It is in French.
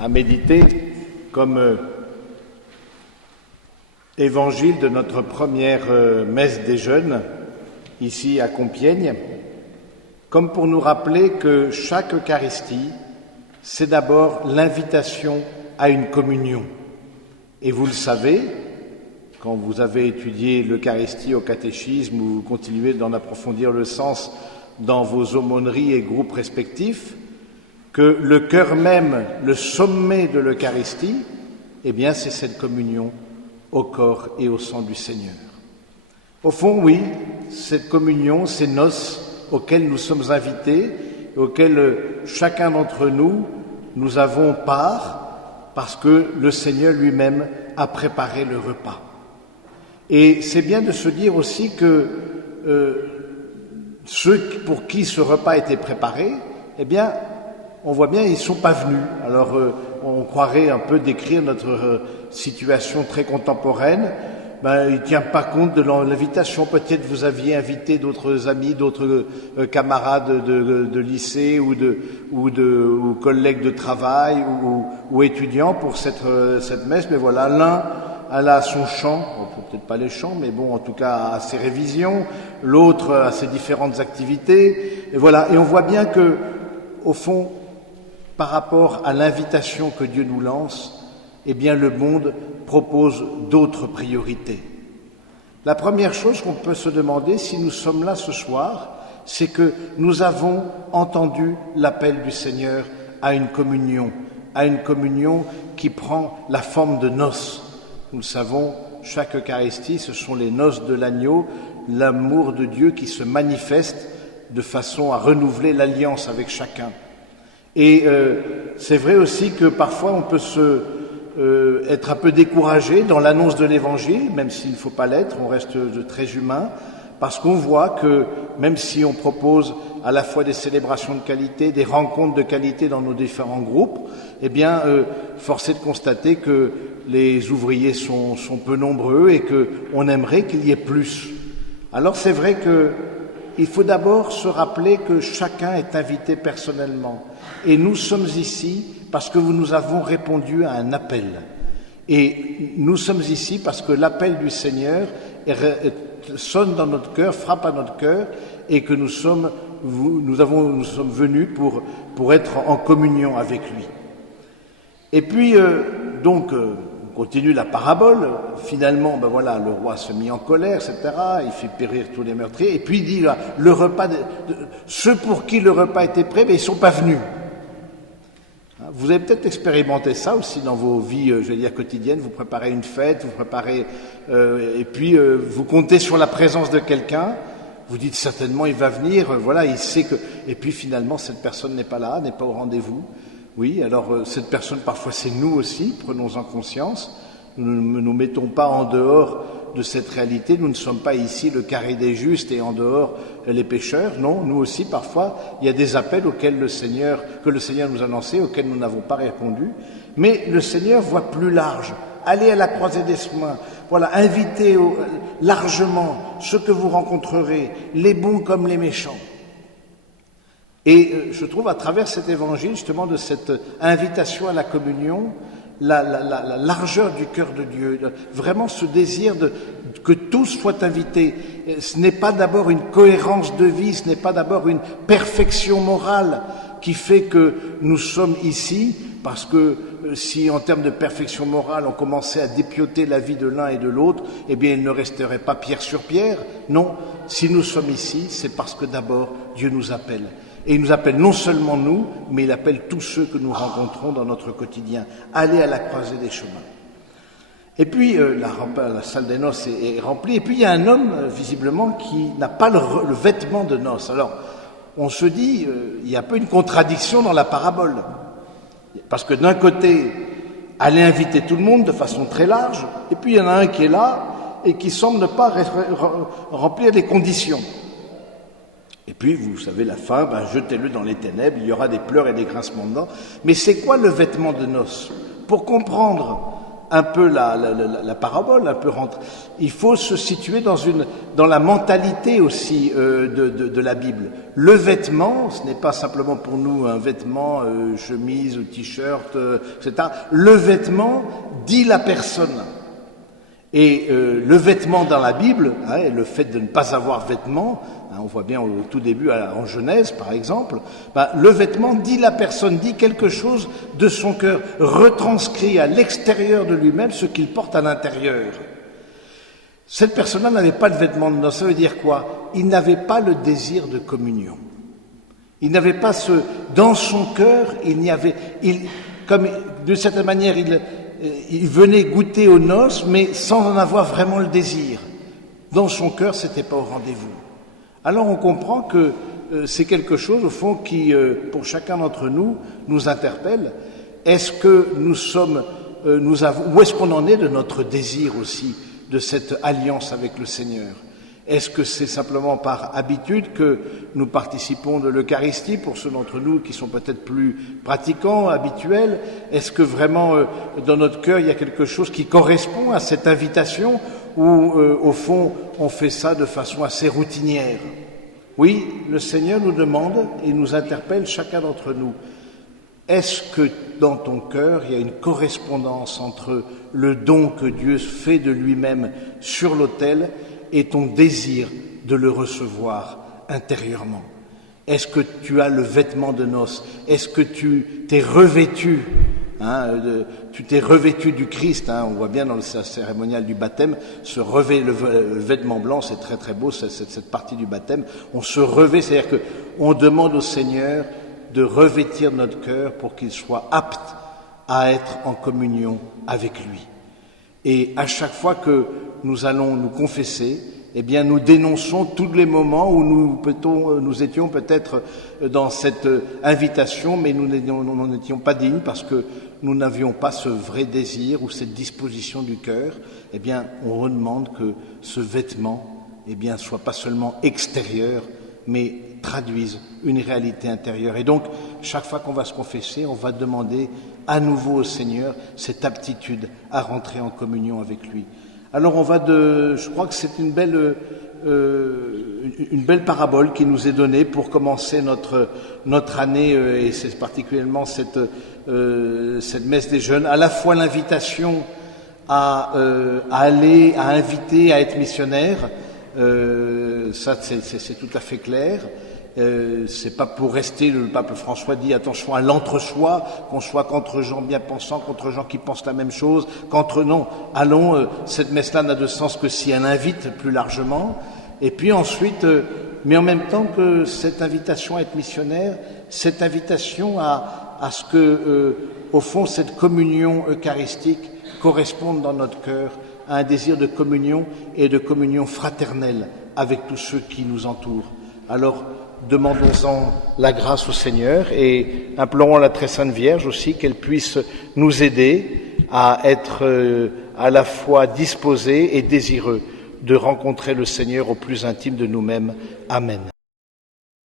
à méditer comme évangile de notre première messe des jeunes, ici à Compiègne, comme pour nous rappeler que chaque Eucharistie, c'est d'abord l'invitation à une communion. Et vous le savez, quand vous avez étudié l'Eucharistie au catéchisme ou vous continuez d'en approfondir le sens dans vos aumôneries et groupes respectifs, que le cœur même, le sommet de l'Eucharistie, eh bien c'est cette communion au corps et au sang du Seigneur. Au fond, oui, cette communion, ces noces auxquelles nous sommes invités, auxquelles chacun d'entre nous, nous avons part, parce que le Seigneur lui-même a préparé le repas. Et c'est bien de se dire aussi que ceux pour qui ce repas a été préparé, eh bien, on voit bien, ils ne sont pas venus. Alors, on croirait un peu décrire notre situation très contemporaine. Il ne tient pas compte de l'invitation. Peut-être vous aviez invité d'autres amis, d'autres camarades de lycée ou collègues de travail ou étudiants pour cette messe. Mais voilà, l'un a son chant, peut-être pas les chants, mais bon, en tout cas à ses révisions. L'autre a ses différentes activités. Et voilà. Et on voit bien que, au fond, par rapport à l'invitation que Dieu nous lance, eh bien le monde propose d'autres priorités. La première chose qu'on peut se demander si nous sommes là ce soir, c'est que nous avons entendu l'appel du Seigneur à une communion qui prend la forme de noces. Nous le savons, chaque Eucharistie, ce sont les noces de l'agneau, l'amour de Dieu qui se manifeste de façon à renouveler l'alliance avec chacun. Et c'est vrai aussi que parfois on peut être un peu découragé dans l'annonce de l'Évangile, même s'il ne faut pas l'être, on reste très humain, parce qu'on voit que même si on propose à la fois des célébrations de qualité, des rencontres de qualité dans nos différents groupes, eh bien, force est de constater que les ouvriers sont peu nombreux et qu'on aimerait qu'il y ait plus. Alors c'est vrai qu'il faut d'abord se rappeler que chacun est invité personnellement. Et nous sommes ici parce que nous avons répondu à un appel. Et nous sommes ici parce que l'appel du Seigneur sonne dans notre cœur, frappe à notre cœur, et que nous sommes venus pour être en communion avec lui. Et puis, on continue la parabole. Finalement, le roi se mit en colère, etc. Il fit périr tous les meurtriers. Et puis il dit, le repas, ceux pour qui le repas était prêt, mais ils ne sont pas venus. Vous avez peut-être expérimenté ça aussi dans vos vies, quotidiennes. Vous préparez une fête, et puis vous comptez sur la présence de quelqu'un. Vous dites certainement il va venir, il sait que. Et puis finalement cette personne n'est pas là, n'est pas au rendez-vous. Oui, alors cette personne parfois c'est nous aussi. Prenons-en conscience. Nous ne nous mettons pas en dehors de cette réalité. Nous ne sommes pas ici le carré des justes et en dehors les pécheurs. Non, nous aussi parfois il y a des appels que le Seigneur nous a lancés, auxquels nous n'avons pas répondu. Mais le Seigneur voit plus large. Allez à la croisée des chemins. Invitez largement ceux que vous rencontrerez, les bons comme les méchants. Et je trouve à travers cet évangile, justement, de cette invitation à la communion, la largeur du cœur de Dieu, vraiment ce désir que tous soient invités. Ce n'est pas d'abord une cohérence de vie, ce n'est pas d'abord une perfection morale qui fait que nous sommes ici, parce que si en termes de perfection morale on commençait à dépioter la vie de l'un et de l'autre, eh bien il ne resterait pas pierre sur pierre. Non, si nous sommes ici, c'est parce que d'abord Dieu nous appelle. Et il nous appelle non seulement nous, mais il appelle tous ceux que nous rencontrons dans notre quotidien. Allez à la croisée des chemins. Et puis, la salle des noces est remplie. Et puis, il y a un homme, visiblement, qui n'a pas le vêtement de noces. Alors, on se dit, il y a un peu une contradiction dans la parabole. Parce que d'un côté, allez inviter tout le monde de façon très large. Et puis, il y en a un qui est là et qui semble ne pas remplir les conditions. Et puis, vous savez, la fin, jetez-le dans les ténèbres, il y aura des pleurs et des grincements de dents. Mais c'est quoi le vêtement de noces ? Pour comprendre un peu la parabole, un peu rentrer. Il faut se situer dans la mentalité aussi de la Bible. Le vêtement, ce n'est pas simplement pour nous un vêtement, chemise ou t-shirt, etc. Le vêtement dit la personne. Et le vêtement dans la Bible, le fait de ne pas avoir vêtement, on voit bien au tout début, en Genèse par exemple, le vêtement dit la personne, dit quelque chose de son cœur, retranscrit à l'extérieur de lui-même ce qu'il porte à l'intérieur. Cette personne-là n'avait pas de vêtement de noces, ça veut dire quoi? Il n'avait pas le désir de communion. Il n'avait pas dans son cœur, comme d'une certaine manière, il venait goûter aux noces, mais sans en avoir vraiment le désir. Dans son cœur, c'était pas au rendez-vous. Alors on comprend que c'est quelque chose, au fond, qui, pour chacun d'entre nous, nous interpelle. Est-ce que où est-ce qu'on en est de notre désir aussi, de cette alliance avec le Seigneur? Est-ce que c'est simplement par habitude que nous participons de l'Eucharistie, pour ceux d'entre nous qui sont peut-être plus pratiquants, habituels? Est-ce que vraiment, dans notre cœur, il y a quelque chose qui correspond à cette invitation, ou au fond, on fait ça de façon assez routinière? Oui, le Seigneur nous demande et nous interpelle chacun d'entre nous. Est-ce que dans ton cœur, il y a une correspondance entre le don que Dieu fait de lui-même sur l'autel et ton désir de le recevoir intérieurement? Est-ce que tu as le vêtement de noces? Est-ce que tu t'es revêtu tu t'es revêtu du Christ, on voit bien dans le cérémonial du baptême, le vêtement blanc, c'est très très beau, cette partie du baptême, on se revêt, c'est-à-dire qu'on demande au Seigneur de revêtir notre cœur pour qu'il soit apte à être en communion avec lui. Et à chaque fois que nous allons nous confesser, eh bien, nous dénonçons tous les moments où nous étions peut-être dans cette invitation, mais nous n'en étions pas dignes parce que nous n'avions pas ce vrai désir ou cette disposition du cœur. Eh bien, on redemande que ce vêtement, eh bien, soit pas seulement extérieur, mais traduise une réalité intérieure. Et donc, chaque fois qu'on va se confesser, on va demander à nouveau au Seigneur cette aptitude à rentrer en communion avec lui. Alors je crois que c'est une belle parabole qui nous est donnée pour commencer notre année, et c'est particulièrement cette messe des jeunes, à la fois l'invitation à aller, à inviter, à être missionnaire, ça c'est tout à fait clair. C'est pas pour rester, le pape François dit attention à l'entre-soi, qu'on soit qu'entre gens bien pensants, qu'entre gens qui pensent la même chose, cette messe-là n'a de sens que si elle invite plus largement. Et puis ensuite, mais en même temps que cette invitation à être missionnaire, cette invitation à ce que, au fond, cette communion eucharistique corresponde dans notre cœur à un désir de communion et de communion fraternelle avec tous ceux qui nous entourent. Alors, demandons-en la grâce au Seigneur et implorons la très sainte Vierge aussi qu'elle puisse nous aider à être à la fois disposés et désireux de rencontrer le Seigneur au plus intime de nous-mêmes. Amen.